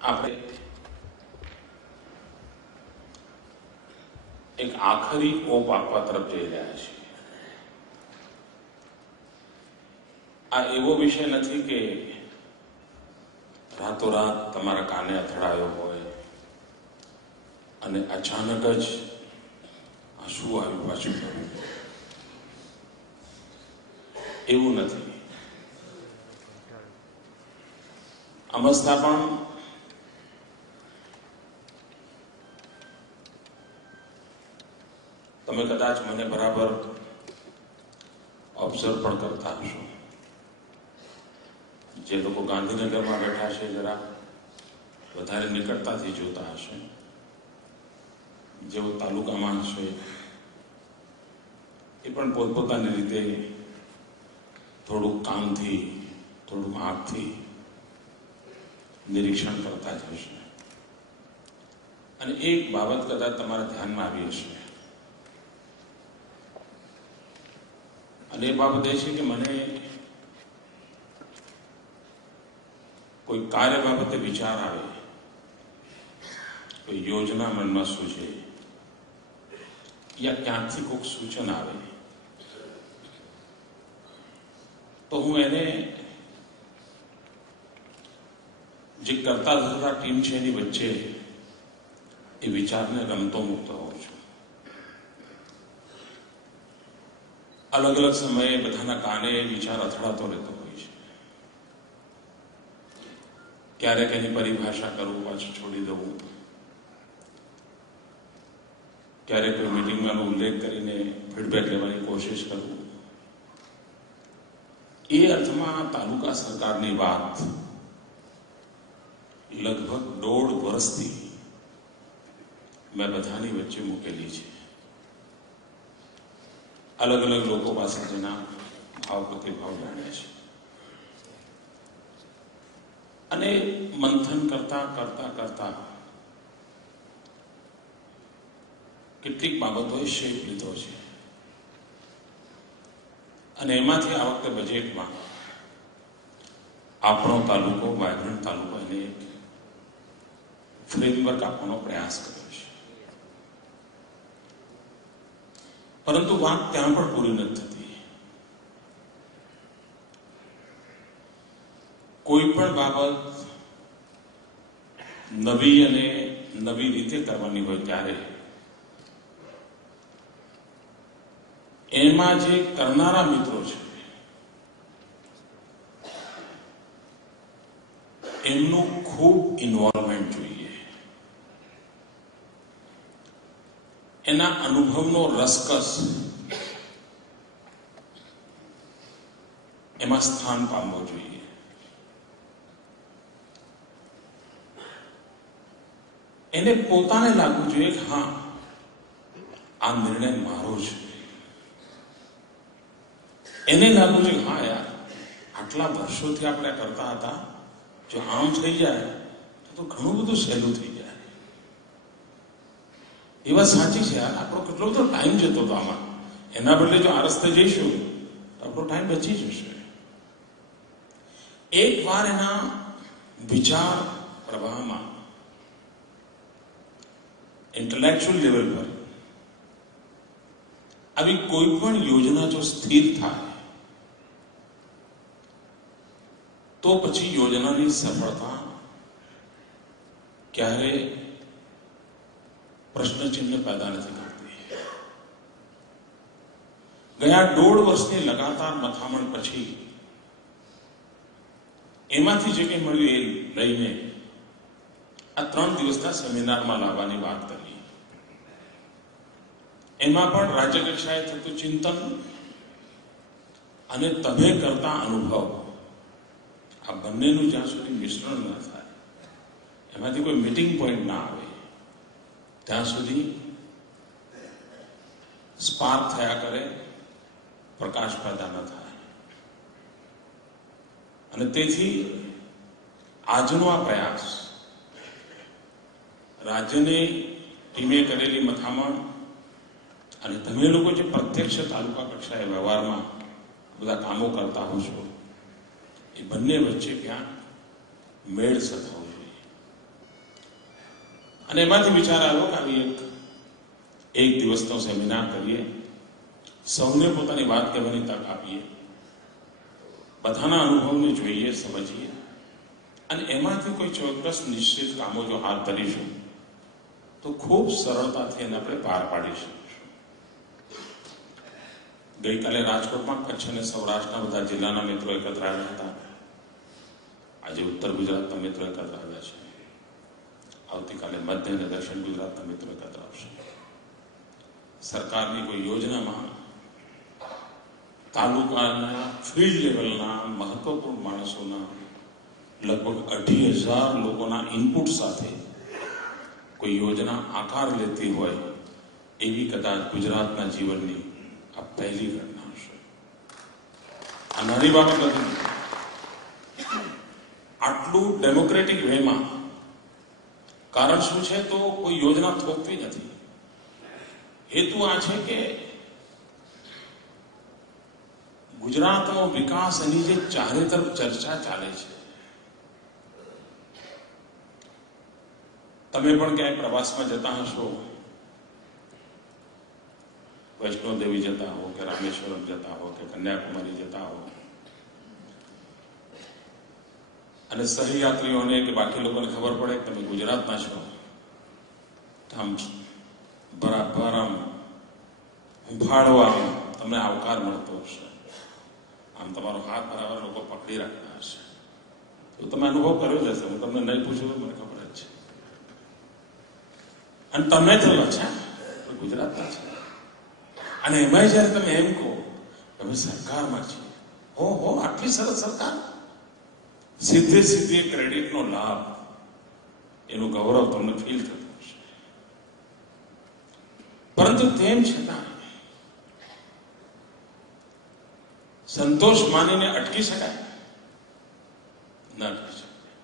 આપણે એક આખરી ઓપ આપવા તરફ જઈ રહ્યા છીએ. આ એવો વિષય નથી કે રાતોરાત તમારા કાને અથડાયો હોય અને અચાનક જ આ શું આવ્યું પાછું થયું, એવું નથી. અમસ્તા પણ તમે કદાચ મને બરાબર ઓબ્ઝર્વ પણ કરતા હશો. જે લોકો ગાંધીનગરમાં બેઠા છે જરા વધારે નિકટતાથી જોતા હશે, જેઓ તાલુકામાં હશે એ પણ પોતપોતાની રીતે થોડુંક કામથી થોડુંક આંખથી નિરીક્ષણ કરતા જ હશે. અને એક બાબત કદાચ તમારા ધ્યાનમાં આવી હશે, અને એ બાબત એ છે કે મને કોઈ કાર્ય બાબતે વિચાર આવે, કોઈ યોજના મનમાં સૂચે, યા ક્યાંકથી કોઈક સૂચન આવે, તો હું એને જે કરતા ધરતા ટીમ છે એની વચ્ચે એ વિચારને રમતો મૂકતો હોઉં છું. અલગ અલગ સમયે બધાના કાને વિચાર અથડાતો રહેતો હોય છે. ક્યારેક એની પરિભાષા કરવું, પાછું છોડી દઉં. ક્યારેક કોઈ મિટિંગમાં ઉલ્લેખ કરીને ફીડબેક લેવાની કોશિશ કરવું. એ અર્થમાં તાલુકા સરકારની વાત લગભગ 1.5 વર્ષથી મેં બધાની વચ્ચે મૂકેલી છે. અલગ અલગ લોકો પાસે જેના ભાવ પ્રતિભાવ જાણ્યા છે, અને મંથન કરતા કરતા કરતા કેટલીક બાબતોએ શેપ લીધો છે. અને એમાંથી આ વખતે બજેટમાં આપણો તાલુકો, વાયબ્રન્ટ તાલુકો, એને એક ફ્રેમવર્ક આપવાનો પ્રયાસ કર્યો છે. પરંતુ વાત ત્યાં પણ પૂરી નથી થતી. કોઈ પણ બાબત નવી અને નવી રીતે કરવાની હોય ત્યારે એમાં જે કરનારા મિત્રો છે એમનું ખૂબ ઇન્વોલ્વમેન્ટ જોઈએ. એના અનુભવનો રસકસ એમાં સ્થાન પામવું જોઈએ. એને પોતાને લાગવું જોઈએ કે હા, આ નિર્ણય મારો છે. એને લાગવું જોઈએ હા યાર, આટલા વર્ષોથી આપણે કરતા હતા, જો આમ થઈ જાય તો ઘણું બધું સહેલું થઈ જાય. એ વાત સાચી છે યાર, આપણો કેટલો બધો ટાઈમ જતો હતો આમાં. એના બદલે જો આ રસ્તે જઈશું તો આપણો ટાઈમ બચી જશે. એક વાર એના વિચાર પ્રવાહમાં ઇન્ટેલેક્ચ્યુઅલ લેવલ પર આવી કોઈ પણ યોજના જો સ્થિર થાય તો પછી યોજનાની સફળતા ક્યારે પ્રશ્નચિહ્ન પેદા નથી કરતી. ગયા 1.5 વર્ષની લગાતાર મથામણ પછી એમાંથી જે કંઈ મળ્યું એ લઈને આ 3 દિવસના સેમિનારમાં લાવવાની વાત કરી. એમાં પણ રાજ્ય કક્ષાએ થતું ચિંતન અને તમે કરતા અનુભવ, આ બંનેનું જ્યાં સુધી મિશ્રણ ના થાય, એમાંથી કોઈ મીટિંગ પોઈન્ટ ના આવે, ત્યાં સુધી સ્પાર્ક થયા કરે, પ્રકાશ પેદા ન થાય. અને તેથી આજનો આ પ્રયાસ રાજ્યની ટીમે કરેલી મથામણ અને તમે લોકો જે પ્રત્યક્ષ તાલુકા કક્ષાએ વ્યવહારમાં બધા કામો કરતા હો છો, એ બંને વચ્ચે ક્યાંક મેળ સથાવવો જોઈએ. અને એમાંથી વિચાર આવ્યો કે આવી એક દિવસનો સેમિનાર કરીએ, સૌને પોતાની વાત કહેવાની તક આપીએ, બધાના અનુભવને જોઈએ, સમજીએ અને એમાંથી કોઈ ચોક્કસ નિશ્ચિત કામો જો હાથ ધરીશું તો ખૂબ સરળતાથી એને આપણે પાર પાડી શકીશું. ગઈકાલે રાજકોટમાં કચ્છ અને સૌરાષ્ટ્રના બધા જિલ્લાના મિત્રો એકત્ર આવ્યા હતા. આજે ઉત્તર ગુજરાતના મિત્રો એકત્ર આવ્યા છે. આવતીકાલે મધ્ય અને દક્ષિણ ગુજરાતના મિત્રો એકત્ર આવશે. સરકારની કોઈ યોજનામાં તાલુકાના ફિલ્ડ લેવલના મહત્વપૂર્ણ માણસોના લગભગ 2,500 લોકોના ઇનપુટ સાથે કોઈ યોજના આકાર લેતી હોય એવી કદાચ ગુજરાતના જીવનની આ પહેલી ઘટના હશે. આ નાની બાબત નથી. આટલું ડેમોક્રેટિક વેમાં કારણ શું છે? તો કોઈ યોજના થોપવી નથી. હેતુ આ છે કે ગુજરાતનો વિકાસ એની જે ચારે તરફ ચર્ચા ચાલે છે, તમે પણ ક્યાંય પ્રવાસમાં જતા હશો, વૈષ્ણોદેવી જતા હો કે રામેશ્વરમ જતા હો કે કન્યાકુમારી જતા હો, અને સહયાત્રીઓને કે બાકી લોકોને ખબર પડે કે તમે ગુજરાતના છો, આમ બરાબર આમ ઉભાડવા તમને આવકાર મળતો હશે. આમ તમારો હાથ બરાબર લોકો પકડી રાખતા હશે. તો તમે અનુભવ કર્યો જ હશે. હું તમને નહીં પૂછું તો મને ખબર જ છે. અને તમે તો અચ્છા ગુજરાતના છે, અને એમાંય જયારે તમે એમ કહો તમે સરકારમાં છીએ, હો આટલી સરસ સરકાર, સીધે ક્રેડિટનો લાભ, એનું ગૌરવ તમને ફીલ થતું હશે. પરંતુ તેમ છતાં સંતોષ માનીને અટકી શકાય? ન અટકી શકાય.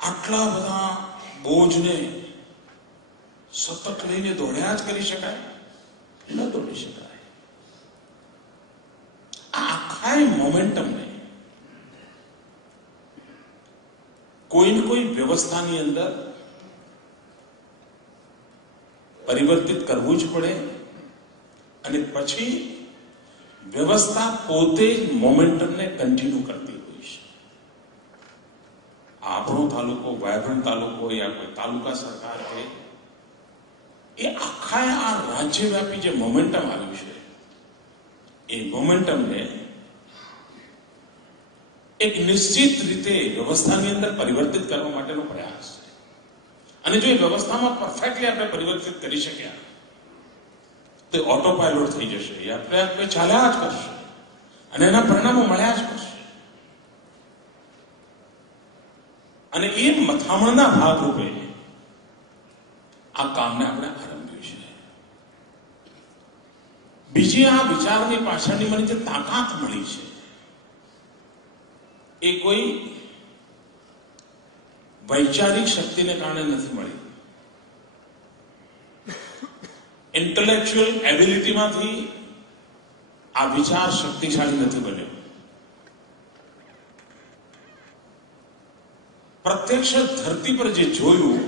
આટલા બધા બોજને સતત લઈને દોડ્યા જ કરી શકાય? ન દોડી શકાય. આ આખા મોમેન્ટમને કોઈ વ્યવસ્થાની અંદર પરિવર્તિત કરવું જ પડે, અને પછી વ્યવસ્થા પોતે જ મોમેન્ટમને કન્ટિન્યુ કરતી હોય છે. આપણો તાલુકો વાયબ્રન્ટ તાલુકો યા કોઈ તાલુકા સરકાર કે એ આખા આ રાજ્યવ્યાપી જે મોમેન્ટમ આવ્યું છે, એ મોમેન્ટમને એક નિશ્ચિત રીતે વ્યવસ્થાની અંદર પરિવર્તિત કરવા માટેનો પ્રયાસ છે. અને જો એ વ્યવસ્થામાં પરફેક્ટલી આપણે પરિવર્તિત કરી શક્યા તો ઓટો પાયલોટ થઈ જશે. એ આપણે ચાલ્યા જ કરશે અને એના પરિણામો મળ્યા જ કરશે. અને એ મથામણના ભાગરૂપે આ કામને આપણે આરંભ્યું છે. બીજી આ વિચારની પાછળની મને જે તાકાત મળી છે એ કોઈ વૈચારિક શક્તિને કારણે નથી મળી. ઇન્ટેલેક્ચ્યુઅલ એબિલિટીમાંથી આ વિચાર શક્તિશાળી નથી બન્યો. પ્રત્યક્ષ ધરતી પર જે જોયું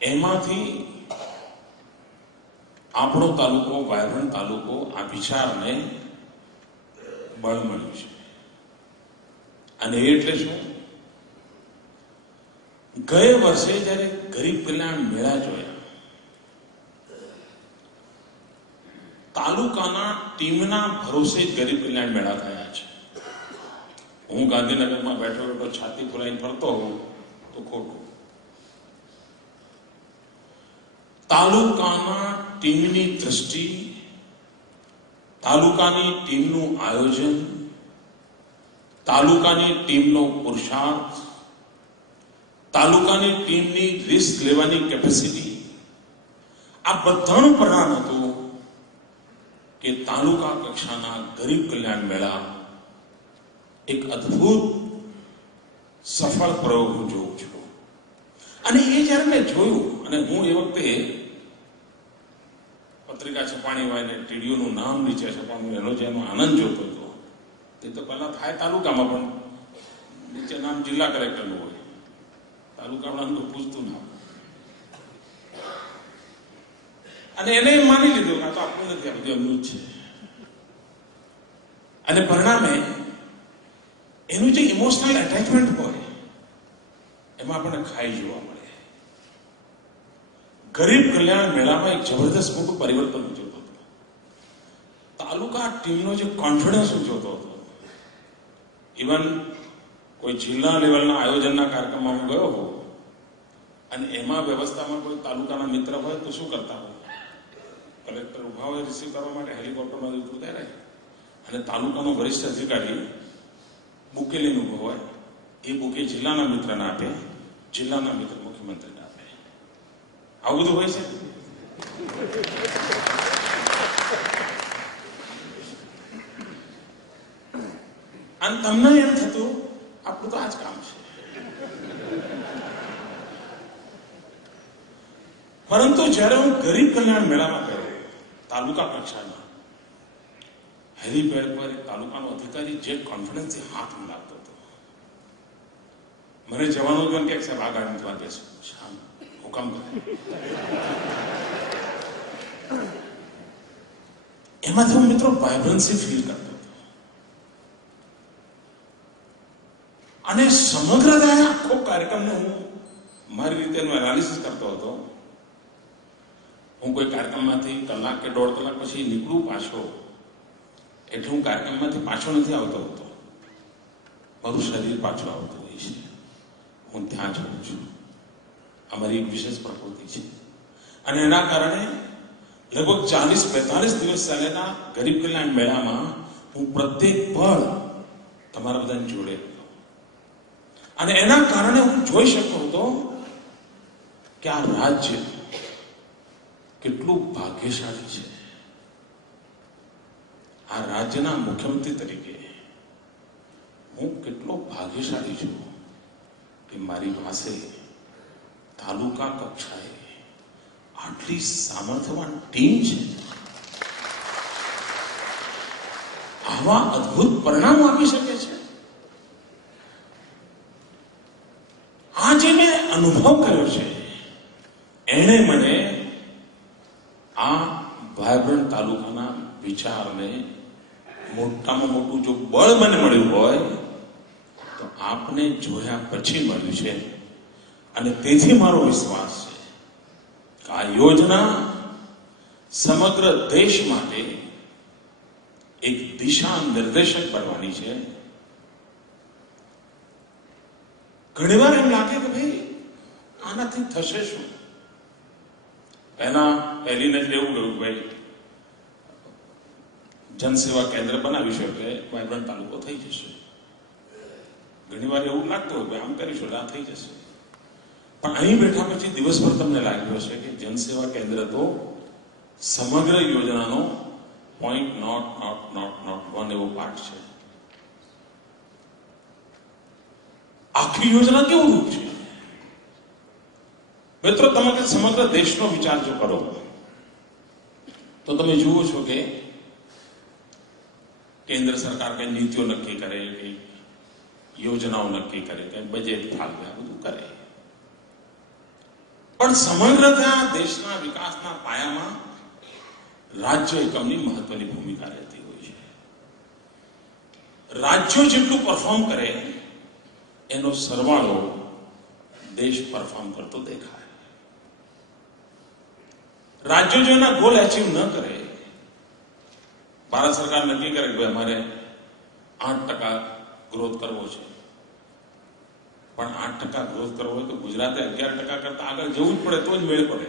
એમાંથી આપણો તાલુકો વાયબ્રન્ટ તાલુકો આ વિચારને બળ મળ્યું છે. અને એટલે શું? ગયે વર્ષે જયારે ગરીબ કલ્યાણ મેળા જોયા, તાલુકાના ટીમના ભરોસે જ ગરીબ કલ્યાણ મેળા થયા છે. હું ગાંધીનગરમાં બેઠો છાતી ફુલાઈને ફરતો હોઉં તો ખોટું. તાલુકાના ટીમની દ્રષ્ટિ, તાલુકાની ટીમનું આયોજન, તાલુકાની ટીમનો પુરુષાર્થ, તાલુકાની ટીમની રિસ્ક લેવાની કેપેસિટી, આ બધાનું પરિણામ હતું કે તાલુકા કક્ષાના ગરીબ કલ્યાણ મેળા એક અદ્ભુત સફળ પ્રયોગ હું જોઉં છું. અને એ જયારે મેં જોયું, અને હું એ વખતે પત્રિકા છપાણી હોય ને ટીડીઓનું નામ નીચે છપાણું, એનો જેનો આનંદ જોતો હતો તે તો પહેલા થાય તાલુકામાં, પણ નીચે નામ જિલ્લા કલેક્ટરનું હોય. તાલુકાવાળાનું કોઈ પૂછતું ના. અને એને માની લીધું કે આ તો આપણું નથી, આ બધું એમનું જ છે. અને પરિણામે એનું જે ઇમોશનલ એટેચમેન્ટ હોય એમાં આપણને ખાઈ જોવા મળે. ગરીબ કલ્યાણ મેળામાં એક જબરદસ્ત મોટું પરિવર્તન જોતો હતો. તાલુકા ટીમનો જે કોન્ફિડન્સ જોતો હતો. ઇવન કોઈ જિલ્લા લેવલના આયોજનના કાર્યક્રમમાં હું ગયો હોઉં અને એમાં વ્યવસ્થામાં કોઈ તાલુકાના મિત્ર હોય તો શું કરતા હોય, કલેક્ટર ઉભા હોય રિસીવ કરવા માટે, હેલિકોપ્ટરમાં ઉતરતા રહે અને તાલુકાનો વરિષ્ઠ અધિકારી બુકે લઈને ઉભો હોય. એ બુકે જિલ્લાના મિત્રને આપે, જિલ્લાના મિત્ર મુખ્યમંત્રીને આપે. આવું બધું હોય છે. અને તમને એમ થતું આપણું તો આ જ કામ છે. પરંતુ જ્યારે હું ગરીબ કલ્યાણ મેળામાં ગયો તાલુકા કક્ષામાં, હેલીપેડ પર તાલુકાનો અધિકારી જે કોન્ફિડન્સથી હાથ મિલાવતો હતો, મને જવાનું હતું કે સાહેબ આ ગાડી દ્વારા બેસું, શામ હુકમ કરે. એમાંથી હું મિત્રો વાઇબ્રન્સી ફીલ કરતો હતો. અને સમગ્ર આખો કાર્યક્રમને હું મારી રીતે એનું એનાલિસિસ કરતો હતો. હું કોઈ કાર્યક્રમમાંથી કલાક કે 1.5 કલાક પછી નીકળું પાછો, એટલે હું કાર્યક્રમમાંથી પાછો નથી આવતો હોતો, મારું શરીર પાછું આવતું હોય છે. હું ત્યાં જ હોઉં છું. અમારી એક વિશેષ પ્રકૃતિ છે. અને એના કારણે લગભગ 40-45 દિવસ ચાલેલા ગરીબ કલ્યાણ મેળામાં હું પ્રત્યેક પળ તમારા બધાની જોડે હતો. અને એના કારણે હું જોઈ શકતો હતો કે આ રાજ્ય કેટલું ભાગ્યશાળી છે. આ રાજ્યના મુખ્યમંત્રી તરીકે હું કેટલો ભાગ્યશાળી છું કે મારી પાસે તાલુકા કક્ષાએ આટલી સામર્થ્યવાન ટીમ છે. આવા અદ્ભુત પરિણામો આપી શકે છે. આ જે મેં અનુભવ કર્યો છે એણે મને આ વાયબ્રન્ટ તાલુકાના વિચારને મોટામાં મોટું જો બળ મને મળ્યું હોય તો આપને જોયા પછી મળ્યું છે. અને તેથી મારો વિશ્વાસ છે કે આ યોજના સમગ્ર દેશ માટે એક દિશા નિર્દેશક બનવાની છે. ઘણીવાર એમ લાગે કે ભાઈ આનાથી થશે શું. પહેલી નજરે એવું ગયું ભાઈ જનસેવા કેન્દ્ર બનાવીશું એટલે વાઇબ્રન્ટ તાલુકો થઈ જશે. ઘણીવાર એવું લાગતું હોય આમ કરીશું આ થઈ જશે. પણ અહીં બેઠા પછી દિવસભર તમને લાગ્યું હશે કે જનસેવા કેન્દ્ર તો સમગ્ર યોજનાનો 0.00001 એવો પાર્ટ છે. આખી યોજના કેવું રૂપ છે મિત્રો? તમે સમગ્ર દેશનો વિચાર જો કરો તો તમે જુઓ છો કે કેન્દ્ર સરકાર કઈ નીતિઓ નક્કી કરે, કઈ યોજનાઓ નક્કી કરે, કઈ બજેટ ફાળવે, આ બધું કરે. પણ સમગ્ર દેશના વિકાસના પાયામાં રાજ્ય એકમની મહત્વની ભૂમિકા રહેતી હોય છે. રાજ્યો જેટલું પરફોર્મ કરે એનો સરવાળો દેશ પરફોર્મ કરતો દેખાય. રાજ્યો જો એના ગોલ અચીવ ન કરે, ભારત સરકાર નક્કી કરે કે અમારે 8% ગ્રોથ કરવો છે, પણ 8% ગ્રોથ કરવો હોય તો ગુજરાતે 11% કરતા આગળ જવું જ પડે તો જ મેળ પડે.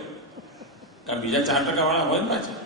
કારણ બીજા 4% વાળા હોય ને પાછા.